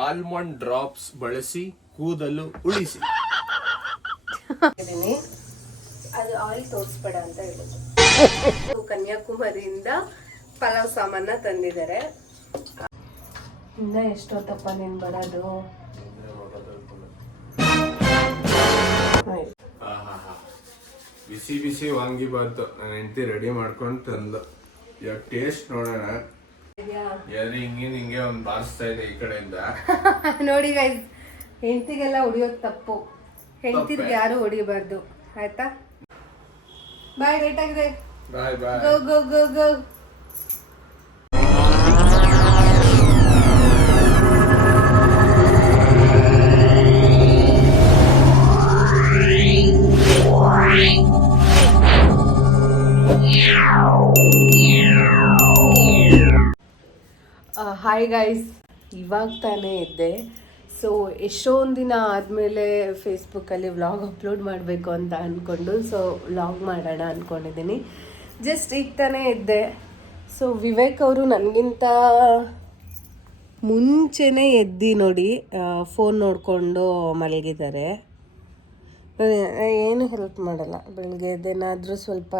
Almond drops ಬಳಸಿ ಕೂದಲು ಉಳಿಸಿ. ಅದು ಆಯಿಲ್ ತೋರಿಸ್ಬೇಡ ಅಂತ ಹೇಳಿದ್ರು. ಕನ್ಯಾಕುಮಾರಿಯಿಂದ ಪಲಾವ್ ಸಾಮಾನ ತಂದಿದ್ದಾರೆ. ಇನ್ನ ಎಷ್ಟೊತ್ತಪ್ಪ ನೀನ್ ಬರೋದು? ಬಿಸಿ ಬಿಸಿ ಬಿಸಿ ವಾಂಗಿಬಾತು ನನ್ನ ಹೆಂಡತಿ ರೆಡಿ ಮಾಡ್ಕೊಂಡು ತಂದು ಇವಾಗ ಟೇಸ್ಟ್ ನೋಡೋಣ. ಹಿಂಗೆ ಹಿಂಗೆ ಒಂದು ಬಾರಿಸ್ತಾ ಇದೆ ಈ ಕಡೆಯಿಂದ. ನೋಡಿ ಗೈಸ್ ಹೆಂಡತಿಗೆಲ್ಲ ಹೊಡಿಯೋದು ತಪ್ಪು. ಹೆಂಡತಿರ್ಗೆ ಯಾರು ಹೊಡಿಬಾರ್ದು. ಆಯ್ತಾ? ಬಾಯ್ ರೇಟ್ ಆಗಿದೆ. ಬಾಯ್ ಬಾಯ್ ಗೋ ಗೋ ಗೋ ಗೋ ಹಾಯ್ ಗೈಸ್ ಇವಾಗ ತಾನೇ ಇದ್ದೆ ಸೊ ಎಷ್ಟೊಂದು ದಿನ ಆದಮೇಲೆ ಫೇಸ್ಬುಕ್ಕಲ್ಲಿ ವ್ಲಾಗ್ ಅಪ್ಲೋಡ್ ಮಾಡಬೇಕು ಅಂತ ಅಂದ್ಕೊಂಡು ಸೊ ವ್ಲಾಗ್ ಮಾಡೋಣ ಅಂದ್ಕೊಂಡಿದ್ದೀನಿ ಜಸ್ಟ್ ಈಗ ತಾನೇ ಇದ್ದೆ ಸೊ ವಿವೇಕ್ ಅವರು ನನಗಿಂತ ಮುಂಚೆನೇ ಎದ್ದು ನೋಡಿ ಫೋನ್ ನೋಡಿಕೊಂಡು ಮಲಗಿದ್ದಾರೆ. ಏನು ಹೆಲ್ಪ್ ಮಾಡಲ್ಲ. ಬೆಳಿಗ್ಗೆ ಎದ್ದೇನಾದರೂ ಸ್ವಲ್ಪ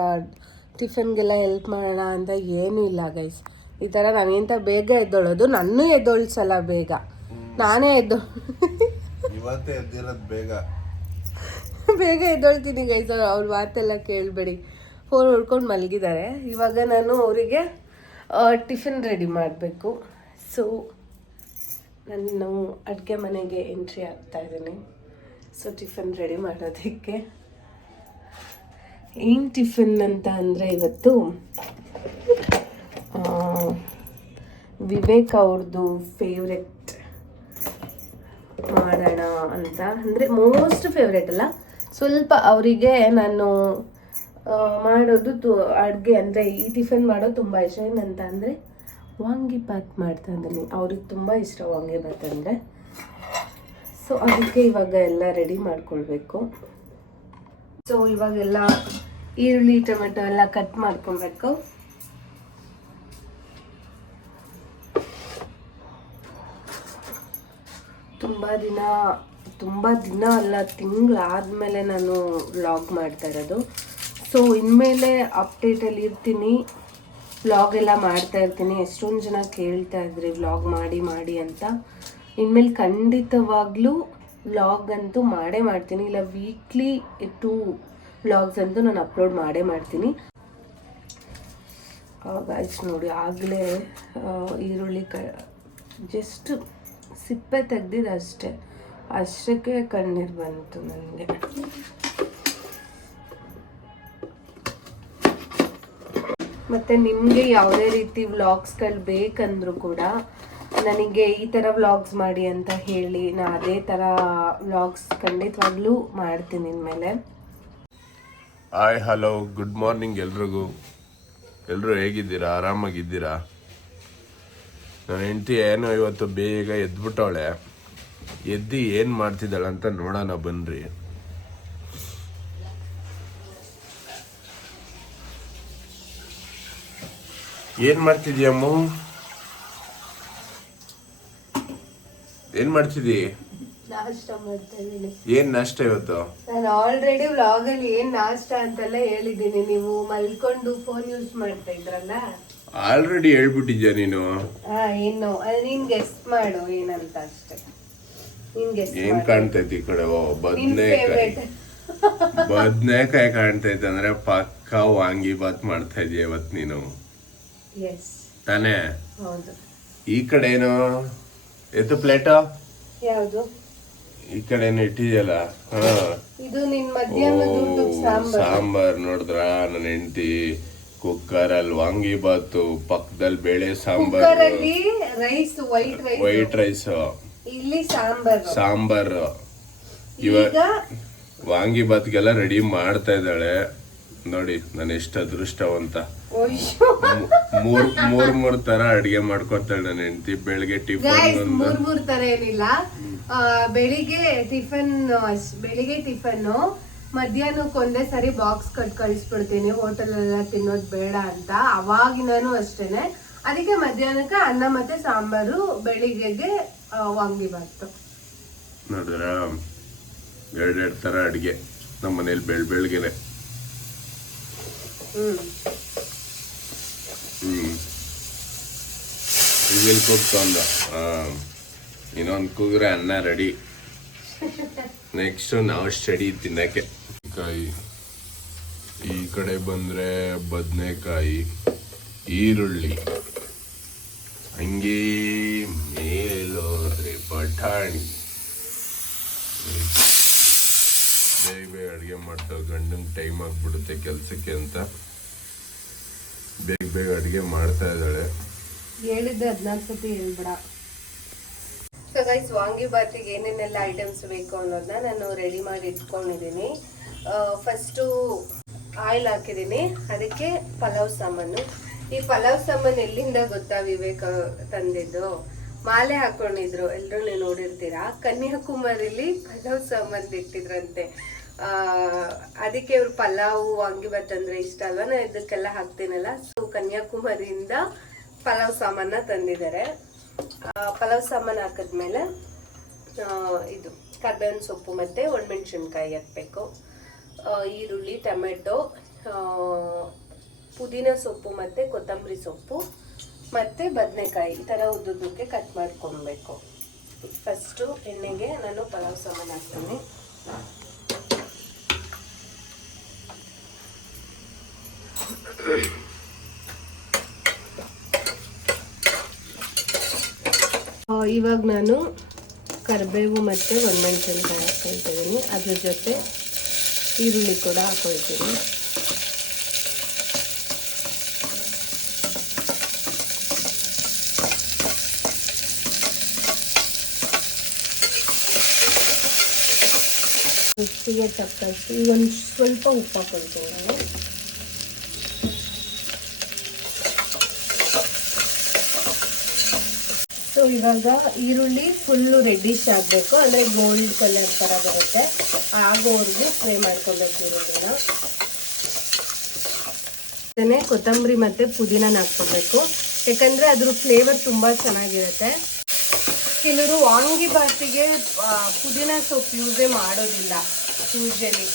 ಟಿಫನ್ಗೆಲ್ಲ ಹೆಲ್ಪ್ ಮಾಡೋಣ ಅಂತ ಏನೂ ಇಲ್ಲ ಗೈಸ್ ಈ ಥರ ನನಗಿಂತ ಬೇಗ ಎದ್ದೊಳೋದು ನನ್ನೂ ಎದ್ದೊಳ್ಸಲ್ಲ ಬೇಗ. ನಾನೇ ಎದ್ದೊ ಇವತ್ತೇ ಎದ್ದಿರೋದು ಬೇಗ. ಬೇಗ ಎದ್ದೊಳ್ತೀನಿ ಗೈಸ್ ಅವ್ರ ಮಾತೆಲ್ಲ ಕೇಳಬೇಡಿ. ಫೋನ್ ಹೊಡ್ಕೊಂಡು ಮಲಗಿದ್ದಾರೆ ಇವಾಗ ನಾನು ಅವರಿಗೆ ಟಿಫಿನ್ ರೆಡಿ ಮಾಡಬೇಕು. ಸೊ ನಾನು ಅಡುಗೆ ಮನೆಗೆ ಎಂಟ್ರಿ ಆಗ್ತಾ ಇದ್ದೀನಿ. ಸೊ ಟಿಫಿನ್ ರೆಡಿ ಮಾಡೋದಕ್ಕೆ. ಏನು ಟಿಫಿನ್ ಅಂತ ಅಂದರೆ ಇವತ್ತು ಆ, ವಿವೇಕ್ ಅವ್ರದ್ದು ಫೇವ್ರೆಟ್ ಮಾಡೋಣ ಅಂತ. ಅಂದರೆ ಮೋಸ್ಟ್ ಫೇವ್ರೆಟ್ ಅಲ್ಲ. ಸ್ವಲ್ಪ ಅವರಿಗೆ ನಾನು ಮಾಡೋದು ತು, ಅಡುಗೆ ಅಂದರೆ ಈ ಟಿಫನ್ ಮಾಡೋದು ತುಂಬ ಇಷ್ಟ. ಏನಂತ ಅಂದರೆ ವಾಂಗಿಪಾತ್ ಮಾಡ್ತಾ ಇದ್ದೀನಿ. ಅವ್ರಿಗೆ ತುಂಬ ಇಷ್ಟ ವಾಂಗಿಭಾತ್ ಅಂದರೆ. ಸೊ ಅದಕ್ಕೆ ಇವಾಗ ಎಲ್ಲ ರೆಡಿ ಮಾಡ್ಕೊಳ್ಬೇಕು. ಸೊ ಇವಾಗೆಲ್ಲ ಈರುಳ್ಳಿ, ಟೊಮೆಟೊ ಎಲ್ಲ ಕಟ್ ಮಾಡ್ಕೊಬೇಕು ತುಂಬ ದಿನ ತುಂಬ ದಿನ ಅಲ್ಲ ತಿಂಗಳಾದಮೇಲೆ ನಾನು ವ್ಲಾಗ್ ಮಾಡ್ತಾ ಇರೋದು. ಸೊ ಇನ್ಮೇಲೆ ಅಪ್ಡೇಟಲ್ಲಿ ಇರ್ತೀನಿ. ವ್ಲಾಗ್ ಎಲ್ಲ ಮಾಡ್ತಾ ಇರ್ತೀನಿ. ಎಷ್ಟೊಂದು ಜನ ಕೇಳ್ತಾ ಇದ್ರಿ ವ್ಲಾಗ್ ಮಾಡಿ ಮಾಡಿ ಅಂತ. ಇನ್ಮೇಲೆ ಖಂಡಿತವಾಗ್ಲೂ ವ್ಲಾಗ್ ಅಂತೂ ಮಾಡೇ ಮಾಡ್ತೀನಿ. ಇಲ್ಲ ವೀಕ್ಲಿ ಟೂ ವ್ಲಾಗ್ಸ್ ಅಂತೂ ನಾನು ಅಪ್ಲೋಡ್ ಮಾಡೇ ಮಾಡ್ತೀನಿ. ಗಾಯ್ಸ್ ನೋಡಿ, ಆಗಲೇ ಈರುಳ್ಳಿ ಕ ಜಸ್ಟ್ ಸಿಪ್ಪೆ ತೆಗ್ದಿದ್ದು ಅಷ್ಟೇ. ಅಷ್ಟಕ್ಕೆ ಕಣ್ಣೀರು ಬಂತು ನನಗೆ ಮತ್ತು ನಿಮಗೆ ಯಾವುದೇ ರೀತಿ ವ್ಲಾಗ್ಸ್ಗಳು ಬೇಕಂದರೂ ಕೂಡ ನನಗೆ ಈ ಥರ ವ್ಲಾಗ್ಸ್ ಮಾಡಿ ಅಂತ ಹೇಳಿ, ನಾ ಅದೇ ಥರ ವ್ಲಾಗ್ಸ್ ಖಂಡಿತವಾಗ್ಲೂ ಮಾಡ್ತೀನಿ ಇನ್ಮೇಲೆ. ಹಾಯ್, ಹಲೋ, ಗುಡ್ ಮಾರ್ನಿಂಗ್ ಎಲ್ರಿಗೂ. ಎಲ್ಲರೂ ಹೇಗಿದ್ದೀರಾ? ಆರಾಮಾಗಿದ್ದೀರಾ? ನನ್ನ ಹೆಂಡತಿ ಏನೋ ಇವತ್ತು ಬೇಗ ಎದ್ಬಿಟ್ಟವಳೆ. ಎದ್ದು ಏನು ಮಾಡ್ತಿದ್ದಾಳೆ ಅಂತ ನೋಡೋಣ ಬನ್ರಿ. ಏನ್ ಮಾಡ್ತಿದ್ಯಮ್ಮ ಏನ್ ಮಾಡ್ತಿದ್ದೀ? ಏನ್ ನಾಷ್ಟ ಇವತ್ತು? ನಾನು ಆಲ್ರೆಡಿ ವ್ಲಾಗಲ್ಲಿ ಏನ್ ನಾಷ್ಟ ಅಂತೆಲ್ಲ ಹೇಳಿದ್ದೀನಿ. ನೀವು ಮಲ್ಕೊಂಡು ಫೋನ್ ಯೂಸ್ ಮಾಡ್ತಾ ಇದ್ರಲ್ಲ? ಆಲ್ರೆಡಿ ಹೇಳ್ಬಿಟ್ಟಿದ್ಯಾ ನೀನು? ಏನು ನೀನ್ ಗೆಸ್ಟ್ ಮಾಡು ಏನಂತ ಅಷ್ಟೇ. ಏನ್ ಕಾಣ್ತೈತಿ ಈ ಕಡೆ? ಬದ್ನೇಕಾಯಿ. ಬದ್ನೇಕಾಯಿ ಕಾಣ್ತೈತೆ ಅಂದ್ರೆ ಪಕ್ಕ ವಾಂಗಿ ಬಾತ್ ಮಾಡ್ತಾ ಇದೀಯ ಇವತ್ ನೀನು. ತಾನೇ? ಈ ಕಡೆ ಏನು ಎತ್ತು ಪ್ಲೇಟ್? ಯಾವುದು? ಈ ಕಡೆ ಏನು ಇಟ್ಟಿದ್ಯಲ್ಲ? ಹಾ. ಸಾಂಬಾರ್ ನೋಡಿದ್ರ ನನ್ನ ಹೆಂಡತಿ? ಕುಕ್ಕರ್ ಅಲ್ಲಿ ವಾಂಗಿ ಬಾತು ಪಕ್ಕದಲ್ಲಿ ಬೇಳೆ ಸಾಂಬಾರ್. ಕುಕ್ಕರಲ್ಲಿ rice white rice white rice ಇಲ್ಲಿ ಸಾಂಬಾರ್. ಸಾಂಬಾರ್. ಇವ ಈಗ ವಾಂಗಿ ಬಾತ್ಗೆಲ್ಲ ರೆಡಿ ಮಾಡ್ತಾ ಇದ್ದಾಳೆ. ನೋಡಿ ನಾನು ಎಷ್ಟು ಅದೃಷ್ಟವಂತ. ಮೂರ್ ಮೂರ್ ಮೂರ್ ತರ ಅಡಿಗೆ ಮಾಡ್ಕೊತಾಳೆ ನನ್ನ ಹೆಂಡತಿ. ಬೆಳಿಗ್ಗೆ ಟಿಫನ್ ಒಂದು. ಮೂರ್ ಮೂರ್ ತರ ಏನಿಲ್ಲ. ಆ, ಬೆಳಿಗ್ಗೆ ಟಿಫನ್ ಬೆಳಿಗ್ಗೆ ಟಿಫನ್ ಮಧ್ಯಾಹ್ನಕ್ಕೆ ಒಂದೇ ಸರಿ ಬಾಕ್ಸ್ ಕಟ್ ಕಳಿಸ್ಬಿಡ್ತೀನಿ ಹೋಟೆಲೆಲ್ಲ ತಿನ್ನೋದು ಬೇಡ ಅಂತ. ಅವಾಗಿನೂ ಅಷ್ಟೇನೆ. ಅದಕ್ಕೆ ಮಧ್ಯಾಹ್ನಕ್ಕೆ ಅನ್ನ ಮತ್ತೆ ಸಾಂಬಾರು ಬೆಳಿಗ್ಗೆಗೆ ವಾಂಗಿಬಾತು ನೋಡಿದ್ರ ಎರಡೆರಡು ಥರ ಅಡುಗೆ ನಮ್ಮ ಮನೇಲಿ ಬೆಳ್ ಬೆಳಗ್ಗೆನೆ ಹ್ಮ್. ಹ್ಞೂ ಇಲ್ಲಿ ಕೂಗ್ತು ಅಂದ ಇನ್ನೊಂದು ಕೂಗ್ರೆ ಅನ್ನ ರೆಡಿ. ನೆಕ್ಸ್ಟ್ ನಾವು ಸ್ಟಡಿ ತಿನ್ನಕ್ಕೆ ಕಾಯಿ ಈ ಕಡೆ ಬಂದ್ರೆ ಬದನೆಕಾಯಿ ಈರುಳ್ಳಿ. ಹಂಗೆ ಮೇಲೋದ್ರೆ ಬಟಾಣಿ. ಬೇಗ ಬೇಗ ಅಡುಗೆ ಮಾಡ್ತಾವೆ ಗಂಡಂಗೆ ಟೈಮ್ ಆಗ್ಬಿಡುತ್ತೆ ಕೆಲಸಕ್ಕೆ ಅಂತ. ಬೇಗ ಬೇಗ ಅಡುಗೆ ಮಾಡ್ತಾ ಇದ್ದಾಳೆ. ಹೇಳಿದ್ದೆ ಹದಿನಾಲ್ಕು ಸತಿ ಹೇಳ್ಬೇಡ. ಸೊ ಗೈಸ್ ವಾಂಗಿಬಾತಿಗೆ ಏನೇನೆಲ್ಲ ಐಟಮ್ಸ್ ಬೇಕು ಅನ್ನೋದನ್ನ ನಾನು ರೆಡಿ ಮಾಡಿ ಇಟ್ಕೊಂಡಿದ್ದೀನಿ. ಫಸ್ಟು ಆಯಿಲ್ ಹಾಕಿದ್ದೀನಿ. ಅದಕ್ಕೆ ಪಲಾವ್ ಸಾಮಾನು. ಈ ಪಲಾವ್ ಸಾಮಾನು ಎಲ್ಲಿಂದ ಗೊತ್ತಾ ವಿವೇಕ ತಂದಿದ್ದು? ಮಾಲೆ ಹಾಕೊಂಡಿದ್ರು. ಎಲ್ಲರೂ ನೀವು ನೋಡಿರ್ತೀರಾ? ಕನ್ಯಾಕುಮಾರಿಲಿ ಪಲಾವ್ ಸಾಮಾನು ಇಟ್ಟಿದ್ರಂತೆ. ಆ, ಅದಕ್ಕೆ ಇವ್ರು ಪಲಾವ್ ವಾಂಗಿಬಾತ್ ಅಂದ್ರೆ ಇಷ್ಟ ಅಲ್ವಾ? ನಾನು ಇದಕ್ಕೆಲ್ಲ ಹಾಕ್ತೀನಲ್ಲ. ಸೊ ಕನ್ಯಾಕುಮಾರಿಯಿಂದ ಪಲಾವ್ ಸಾಮಾನ ತಂದಿದ್ದಾರೆ. ಪಲಾವ್ ಸಾಮಾನು ಹಾಕಿದ್ಮೇಲೆ ಇದು ಕರ್ಬೇವಿನ ಸೊಪ್ಪು ಮತ್ತು ಒಣಮೆಣ್ಸಿನ್ಕಾಯಿ ಹಾಕಬೇಕು. ಈರುಳ್ಳಿ, ಟೊಮೆಟೊ ಪುದೀನ ಸೊಪ್ಪು ಮತ್ತು ಕೊತ್ತಂಬರಿ ಸೊಪ್ಪು ಮತ್ತು ಬದನೆಕಾಯಿ ಈ ಥರ ಉದ್ದುದ್ದಕ್ಕೆ ಕಟ್ ಮಾಡ್ಕೊಬೇಕು. ಫಸ್ಟು ಎಣ್ಣೆಗೆ ನಾನು ಪಲಾವ್ ಸಾಮಾನು ಹಾಕ್ತೀನಿ. ಇವಾಗ ನಾನು ಕರಿಬೇವು ಮತ್ತು ಒಣಮೆಣಸಿನ್ಕಾಯಿ ಹಾಕ್ಕೊಳ್ತಿದ್ದೀನಿ. ಅದ್ರ ಜೊತೆ ಈರುಳ್ಳಿ ಕೂಡ ಹಾಕೊಳ್ತೀನಿ. ರುಚಿಗೆ ತಕ್ಕಷ್ಟು ಒಂದು ಸ್ವಲ್ಪ ಉಪ್ಪು ಹಾಕೊಳ್ತೀನಿ ನಾನು. ಸೊ ಇವಾಗ ಈರುಳ್ಳಿ ಫುಲ್ಲು ರೆಡ್ಡಿಶ್ ಆಗಬೇಕು. ಅಂದರೆ ಗೋಲ್ಡ್ ಕಲರ್ ಥರ ಬರುತ್ತೆ. ಆಗೋವರೆಗೂ ಫ್ರೈ ಮಾಡ್ಕೊಬೇಕು ಇರೋದನ್ನು ಅದನ್ನೇ ಕೊತ್ತಂಬರಿ ಮತ್ತು ಪುದೀನ ಹಾಕ್ಕೋಬೇಕು. ಯಾಕಂದರೆ ಅದ್ರ ಫ್ಲೇವರ್ ತುಂಬ ಚೆನ್ನಾಗಿರುತ್ತೆ. ಕೆಲವರು ವಾಂಗಿ ಬಾತಿಗೆ ಪುದೀನ ಸೊಪ್ಪು ಯೂಸೇ ಮಾಡೋದಿಲ್ಲ ಯೂಸಲಿ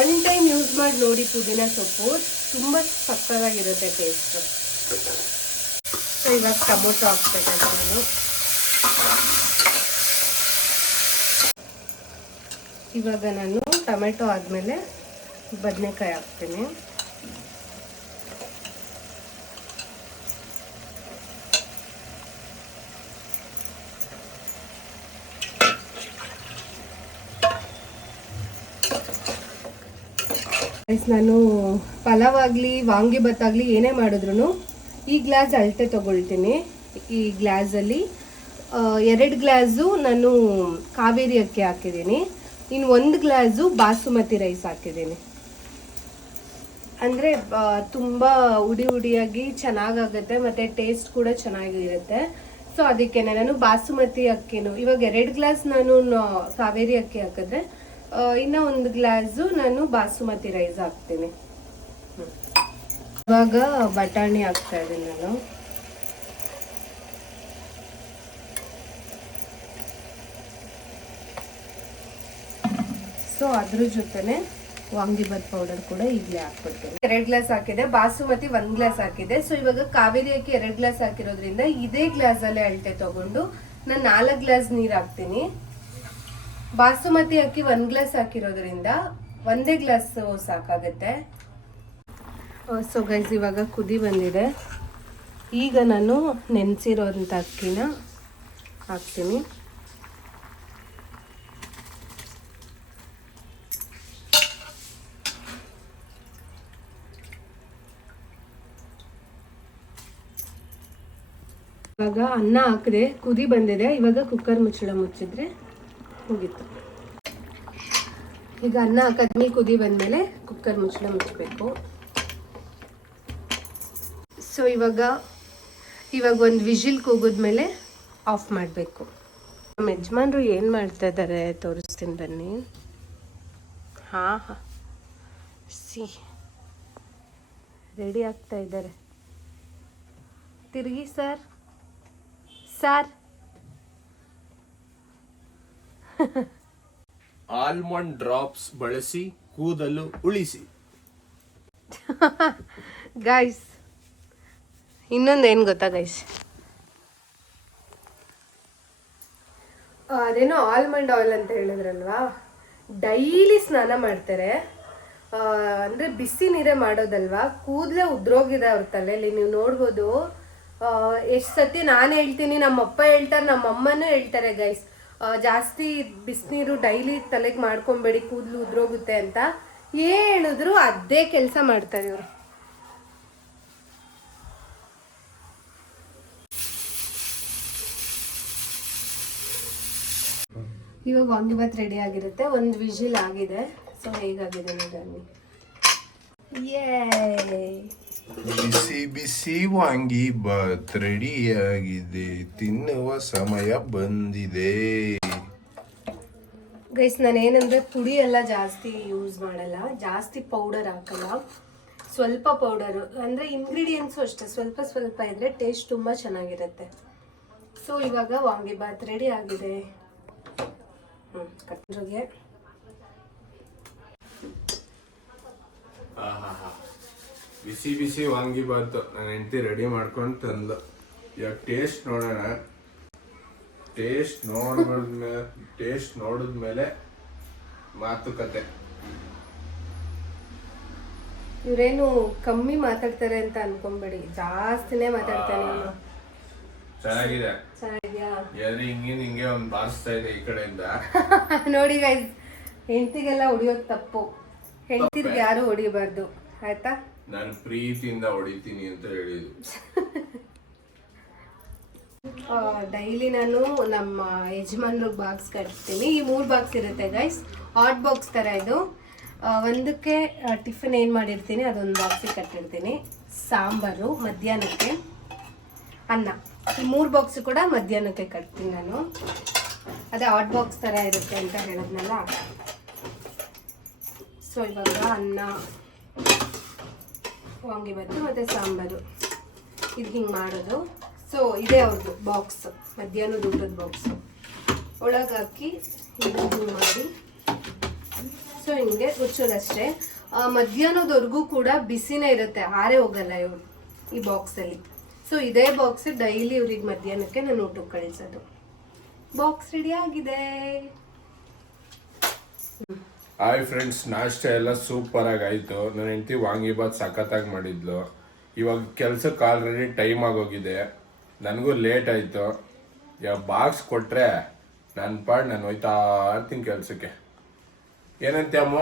ಒನ್ ಟೈಮ್ ಯೂಸ್ ಮಾಡಿ ನೋಡಿ ಪುದೀನ ಸೊಪ್ಪು ತುಂಬ ಸಕ್ಕದಾಗಿರುತ್ತೆ ಟೇಸ್ಟು ಸೊ ಇವಾಗ ಟೊಮೊಟೊ ಹಾಕ್ಬೇಕಂತ ನಾನು ಇವಾಗ ನಾನು ಟೊಮೆಟೊ ಆದಮೇಲೆ ಬದನೆಕಾಯಿ ಹಾಕ್ತೀನಿ. ನಾನು ಪಲಾವ್ ಆಗಲಿ ವಾಂಗಿಬಾತ್ ಆಗಲಿ ಏನೇ ಮಾಡಿದ್ರು ಈ ಗ್ಲಾಸ್ ಅಳತೆ ತಗೊಳ್ತೀನಿ. ಈ ಗ್ಲಾಸಲ್ಲಿ ಎರಡು ಗ್ಲಾಸು ನಾನು ಕಾವೇರಿ ಅಕ್ಕಿ ಹಾಕಿದ್ದೀನಿ. ಇನ್ನು ಒಂದು ಗ್ಲಾಸು ಬಾಸುಮತಿ ರೈಸ್ ಹಾಕಿದ್ದೀನಿ. ಅಂದರೆ ತುಂಬ ಉಡಿ ಉಡಿಯಾಗಿ ಚೆನ್ನಾಗಾಗುತ್ತೆ, ಮತ್ತು ಟೇಸ್ಟ್ ಕೂಡ ಚೆನ್ನಾಗಿರುತ್ತೆ. ಸೊ ಅದಕ್ಕೆ ನಾನು ಬಾಸುಮತಿ ಅಕ್ಕಿನೂ, ಇವಾಗ ಎರಡು ಗ್ಲಾಸ್ ನಾನು ಕಾವೇರಿ ಅಕ್ಕಿ ಹಾಕಿದ್ರೆ ಇನ್ನೂ ಒಂದು ಗ್ಲಾಸು ನಾನು ಬಾಸುಮತಿ ರೈಸ್ ಹಾಕ್ತೀನಿ. ಇವಾಗ ಬಟಾಣಿ ಹಾಕ್ತಾ ಇದ್ದೀನಿ ನಾನು. ಸೊ ಅದ್ರ ಜೊತೆನೆ ವಾಂಗಿಬಾತ್ ಪೌಡರ್ ಕೂಡ ಈಗಲೇ ಹಾಕ್ಬಿಡ್ತೀನಿ. ಎರಡು ಗ್ಲಾಸ್ ಹಾಕಿದೆ, ಬಾಸುಮತಿ ಒಂದ್ ಗ್ಲಾಸ್ ಹಾಕಿದೆ. ಸೊ ಇವಾಗ ಕಾವೇರಿ ಅಕ್ಕಿ ಎರಡು ಗ್ಲಾಸ್ ಹಾಕಿರೋದ್ರಿಂದ ಇದೇ ಗ್ಲಾಸ್ ಅಲ್ಲೇ ಅಳತೆ ತಗೊಂಡು ನಾನು ನಾಲ್ಕು ಗ್ಲಾಸ್ ನೀರು ಹಾಕ್ತೀನಿ. ಬಾಸುಮತಿ ಅಕ್ಕಿ ಒಂದ್ ಗ್ಲಾಸ್ ಹಾಕಿರೋದ್ರಿಂದ ಒಂದೇ ಗ್ಲಾಸ್ ಸಾಕಾಗುತ್ತೆ. ಸೊ ಗೈಸ್ ಇವಾಗ ಕುದಿ ಬಂದಿದೆ. ಈಗ ನಾನು ನೆನೆಸಿರೋಂಥ ಅಕ್ಕಿನ ಹಾಕ್ತೀನಿ. ಇವಾಗ ಅನ್ನ ಹಾಕಿದೆ, ಕುದಿ ಬಂದಿದೆ. ಇವಾಗ ಕುಕ್ಕರ್ ಮುಚ್ಚಳ ಮುಚ್ಚಿದ್ರೆ ಮುಗೀತು. ಈಗ ಅನ್ನ ಹಾಕದ್ಮೇಲೆ ಕುದಿ ಬಂದಮೇಲೆ ಕುಕ್ಕರ್ ಮುಚ್ಚಳ ಮುಚ್ಚಬೇಕು. ಸೊ ಇವಾಗ ಇವಾಗ ಒಂದು ವಿಜಿಲ್ ಕೂಗಿದ್ಮೇಲೆ ಆಫ್ ಮಾಡಬೇಕು. ನಮ್ಮ ಯಜಮಾನ್ರು ಏನು ಮಾಡ್ತಾ ಇದ್ದಾರೆ ತೋರಿಸ್ತೀನಿ ಬನ್ನಿ. ಹಾಂ ಹಾಂ. ಸಿ. ರೆಡಿ ಆಗ್ತಾ ಇದ್ದಾರೆ ತಿರುಗಿ ಸರ್. ಸರ್. ಆಲ್ಮಂಡ್ ಡ್ರಾಪ್ಸ್ ಬಳಸಿ ಕೂದಲು ಉಳಿಸಿ. ಗೈಸ್ ಇನ್ನೊಂದು ಏನು ಗೊತ್ತಾ ಗೈಸ್ ಅದೇನೋ ಆಲ್ಮಂಡ್ ಆಯಿಲ್ ಅಂತ ಹೇಳಿದ್ರಲ್ವಾ? ಡೈಲಿ ಸ್ನಾನ ಮಾಡ್ತಾರೆ. ಅಂದರೆ ಬಿಸಿ ನೀರೇ ಮಾಡೋದಲ್ವಾ? ಕೂದಲೇ ಉದ್ರೋಗಿದೆ ಅವ್ರ ತಲೆಯಲ್ಲಿ ನೀವು ನೋಡ್ಬೋದು. ಎಷ್ಟು ಸತಿ ನಾನು ಹೇಳ್ತೀನಿ ನಮ್ಮ ಅಪ್ಪ ಹೇಳ್ತಾರೆ ನಮ್ಮ ಅಮ್ಮನೂ ಹೇಳ್ತಾರೆ ಗೈಸ್ ಜಾಸ್ತಿ ಬಿಸಿನೀರು ಡೈಲಿ ತಲೆಗೆ ಮಾಡ್ಕೊಬೇಡಿ, ಕೂದಲು ಉದ್ರೋಗುತ್ತೆ ಅಂತ. ಹೇಳಿದ್ರು ಅದೇ ಕೆಲಸ ಮಾಡ್ತಾರೆ ಇವರು. ಇವಾಗ ವಾಂಗಿಬಾತ್ ರೆಡಿ ಆಗಿರುತ್ತೆ ಒಂದು ವಿಜಿಲ್ ಆಗಿದೆ. ಸೊ ಹೇಗಾಗಿದೆ ನೋಡಿ ಯೇ ಬಿಸಿ ಬಿಸಿ ವಾಂಗಿ ಬಾತ್ ರೆಡಿಯಾಗಿದೆ ತಿನ್ನುವ ಸಮಯ ಬಂದಿದೆ. ಗೈಸ್ ನಾನು ಏನಂದ್ರೆ ಪುಡಿ ಎಲ್ಲ ಜಾಸ್ತಿ ಯೂಸ್ ಮಾಡಲ್ಲ. ಜಾಸ್ತಿ ಪೌಡರ್ ಹಾಕಲ್ಲ. ಸ್ವಲ್ಪ ಪೌಡರು ಅಂದರೆ ಇಂಗ್ರೀಡಿಯೆಂಟ್ಸು ಅಷ್ಟೇ. ಸ್ವಲ್ಪ ಸ್ವಲ್ಪ ಇದ್ರೆ ಟೇಸ್ಟ್ ತುಂಬ ಚೆನ್ನಾಗಿರುತ್ತೆ. ಸೊ ಇವಾಗ ವಾಂಗಿಬಾತ್ ರೆಡಿ ಆಗಿದೆ. ಹ್ಞೂ ಬಿಸಿ ಬಿಸಿ ವಾಂಗಿ ಬಾತು. ನನ್ನ ಹೆಂಡತಿ ರೆಡಿ ಮಾಡ್ಕೊಂಡು ತಂದು ಇವಾಗ ಟೇಸ್ಟ್ ನೋಡೋಣ. ಟೇಸ್ಟ್ ನೋಡಿದ್ಮೇಲೆ ಟೇಸ್ಟ್ ನೋಡಿದ್ಮೇಲೆ ಮಾತುಕತೆ. ಇವರೇನು ಕಮ್ಮಿ ಮಾತಾಡ್ತಾರೆ ಅಂತ ಅನ್ಕೊಂಬೇಡಿ. ಜಾಸ್ತಿನೇ ಮಾತಾಡ್ತಾನೆ ಚೆನ್ನಾಗಿದೆ. ಚೆನ್ನಾಗಿದ್ಯಾ? ಯಾರು ಹಿಂಗೆ ಹಿಂಗೆ ಒಂದು ಬಾರಿಸ್ತಾ ಇದೆ ಈ ಕಡೆಯಿಂದ. ನೋಡಿ ಗೈಸ್ ಹೆಂಡತಿಗೆಲ್ಲ ಹೊಡಿಯೋದು ತಪ್ಪು. ಹೆಂಡತಿರ್ಗೆ ಯಾರು ಹೊಡಿಬಾರ್ದು. ಆಯ್ತಾ? ನಾನು ಪ್ರೀತಿಯಿಂದ ಹೊಡಿತೀನಿ ಅಂತ ಹೇಳಿದ್ರು ಡೈಲಿ ನಾನು ನಮ್ಮ ಯಜಮಾನ್ರಿಗೆ ಬಾಕ್ಸ್ ಕಟ್ತೀನಿ. ಈ ಮೂರು ಬಾಕ್ಸ್ ಇರುತ್ತೆ ಗೈಸ್ ಹಾಟ್ ಬಾಕ್ಸ್ ಥರ ಇದು. ಒಂದಕ್ಕೆ ಟಿಫಿನ್ ಏನು ಮಾಡಿರ್ತೀನಿ ಅದೊಂದು ಬಾಕ್ಸಿಗೆ ಕಟ್ಟಿರ್ತೀನಿ. ಸಾಂಬಾರು ಮಧ್ಯಾಹ್ನಕ್ಕೆ ಅನ್ನ. ಈ ಮೂರು ಬಾಕ್ಸ್ ಕೂಡ ಮಧ್ಯಾಹ್ನಕ್ಕೆ ಕಟ್ತೀನಿ ನಾನು. ಅದೇ ಹಾಟ್ ಬಾಕ್ಸ್ ಥರ ಇರುತ್ತೆ ಅಂತ ಹೇಳಿದ್ನಲ್ಲ? ಸೊ ಇವಾಗ ಅನ್ನ ವಾಂಗಿಬಾತು ಮತ್ತು ಸಾಂಬಾರು. ಇದು ಹಿಂಗೆ ಮಾಡೋದು. ಸೊ ಇದೇ ಅವ್ರದ್ದು ಬಾಕ್ಸ್ ಮಧ್ಯಾಹ್ನದ ಊಟದ ಬಾಕ್ಸು ಒಳಗೆ ಹಾಕಿ ಇದು ಹಿಂಗೆ ಮಾಡಿ. ಸೊ ಹಿಂಗೆ ಮುಚ್ಚೋದಷ್ಟೇ ಆ, ಮಧ್ಯಾಹ್ನದವರೆಗೂ ಕೂಡ ಬಿಸಿನೇ ಇರುತ್ತೆ. ಆರೇ ಹೋಗಲ್ಲ ಇವರು ಈ ಬಾಕ್ಸಲ್ಲಿ ಸೊ ಇದೇ ಬಾಕ್ಸ್ ಡೈಲಿ ಇವ್ರಿಗೆ ಮಧ್ಯಾಹ್ನಕ್ಕೆ ನಾನು ಊಟಕ್ಕೆ ಕಳಿಸೋದು. ಬಾಕ್ಸ್ ರೆಡಿ ಆಗಿದೆ. ಹಾಯ್ ಫ್ರೆಂಡ್ಸ್ ನಾಷ್ಟ ಎಲ್ಲ ಸೂಪರ್ ಆಗಿ ಆಯ್ತು ನನ್ನ ಹೆಂಡತಿ ವಾಂಗಿಬಾತ್ ಸಖತ್ತಾಗಿ ಮಾಡಿದ್ಲು. ಇವಾಗ ಕೆಲ್ಸಕ್ಕೆ ಆಲ್ರೆಡಿ ಟೈಮ್ ಆಗೋಗಿದೆ. ನನಗೂ ಲೇಟ್ ಆಯಿತು. ಇವಾಗ ಬಾಕ್ಸ್ ಕೊಟ್ಟರೆ ನನ್ನ ಪಾಡ್ ನಾನು ಹೋಯ್ತಾ ಇರ್ತೀನಿ ಕೆಲಸಕ್ಕೆ. ಏನಂತೆ ಅಮ್ಮ?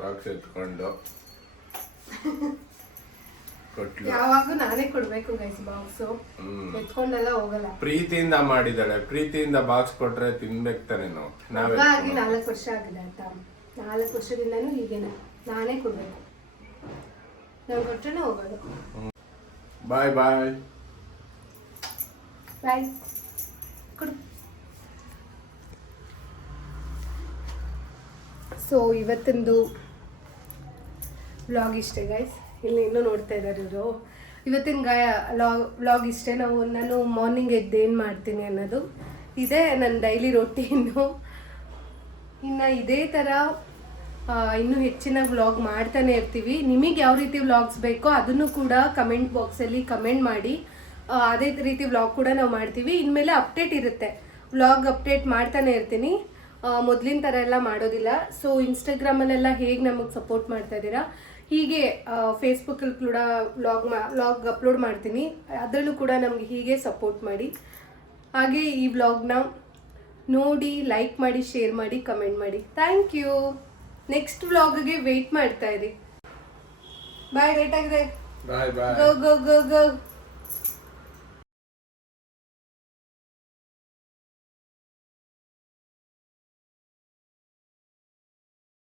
ಬಾಕ್ಸ್ ಎತ್ಕೊಂಡು. ಯಾವಾಗೂ ನಾನೇ ಕೊಡ್ಬೇಕು ಗೈಸ್ ಬಾಕ್ಸು ಎತ್ಕೊಂಡೆಲ್ಲ ಹೋಗಲ್ಲ. ಪ್ರೀತಿಯಿಂದ ಮಾಡಿದಾಳೆ ಪ್ರೀತಿಯಿಂದ ಬಾಕ್ಸ್ ಕೊಟ್ರೆ ತಿನ್ಬೇಕು ತಾನೆ ನಾವು. ನಾವೇ ಆಗಿ ನಾಲ್ಕು ವರ್ಷ ಆಗಿದೆ ಆಯ್ತಾ? ನಾಲ್ಕು ವರ್ಷದಿಂದನೂ ಹೀಗೇನೆ. ನಾನೇ ಕೊಡ್ಬೇಕು. ನಾವು ಕೊಟ್ಟರೆ ಹೋಗೋದು. ಬಾಯ್ ಬಾಯ್ ಬಾಯ್ ಕೊಡು. ಸೊ ಇವತ್ತಿಂದು ವ್ಲಾಗ್ ಇಷ್ಟೇ ಗೈಸ್ ಇಲ್ಲಿ ಇನ್ನೂ ನೋಡ್ತಾ ಇದ್ದಾರೆ ಇವರು. ಇವತ್ತಿನ ಗಾಯ ವ್ಲಾಗ್ ಇಷ್ಟೇ. ನಾವು, ನಾನು ಮಾರ್ನಿಂಗ್ ಎದ್ದು ಏನು ಮಾಡ್ತೀನಿ ಅನ್ನೋದು. ಇದೇ ನನ್ನ ಡೈಲಿ ರೊಟೀನು ಇನ್ನು ಇದೇ ಥರ ಇನ್ನೂ ಹೆಚ್ಚಿನ ವ್ಲಾಗ್ ಮಾಡ್ತಾನೆ ಇರ್ತೀವಿ. ನಿಮಗೆ ಯಾವ ರೀತಿ ವ್ಲಾಗ್ಸ್ ಬೇಕೋ ಅದನ್ನು ಕೂಡ ಕಮೆಂಟ್ ಬಾಕ್ಸಲ್ಲಿ ಕಮೆಂಟ್ ಮಾಡಿ. ಅದೇ ರೀತಿ ವ್ಲಾಗ್ ಕೂಡ ನಾವು ಮಾಡ್ತೀವಿ. ಇನ್ಮೇಲೆ ಅಪ್ಡೇಟ್ ಇರುತ್ತೆ. ವ್ಲಾಗ್ ಅಪ್ಡೇಟ್ ಮಾಡ್ತಾನೆ ಇರ್ತೀನಿ. ಮೊದಲಿನ ಥರ ಎಲ್ಲ ಮಾಡೋದಿಲ್ಲ. ಸೊ ಇನ್ಸ್ಟಾಗ್ರಾಮಲ್ಲೆಲ್ಲ ಹೇಗೆ ನಮಗೆ ಸಪೋರ್ಟ್ ಮಾಡ್ತಾ ಇದ್ದೀರಾ? ಹೀಗೆ ಫೇಸ್ಬುಕ್ಕಲ್ಲಿ ಕೂಡ ವ್ಲಾಗ್ ಮಾ ವ್ಲಾಗ್ ಅಪ್ಲೋಡ್ ಮಾಡ್ತೀನಿ. ಅದರಲ್ಲೂ ಕೂಡ ನಮಗೆ ಹೀಗೆ ಸಪೋರ್ಟ್ ಮಾಡಿ. ಹಾಗೆ ಈ ವ್ಲಾಗ್ನ ನೋಡಿ ಲೈಕ್ ಮಾಡಿ ಶೇರ್ ಮಾಡಿ ಕಮೆಂಟ್ ಮಾಡಿ. ಥ್ಯಾಂಕ್ ಯು ನೆಕ್ಸ್ಟ್ ವ್ಲಾಗ್ಗೆ ವೆಯ್ಟ್ ಮಾಡ್ತಾ ಇರಿ. ಬಾಯ್ ಲೇಟ್ ಆಗಿದೆ. ಬಾಯ್ ಬಾಯ್ ಗೋ ಗೋ ಗೋ ಗೋ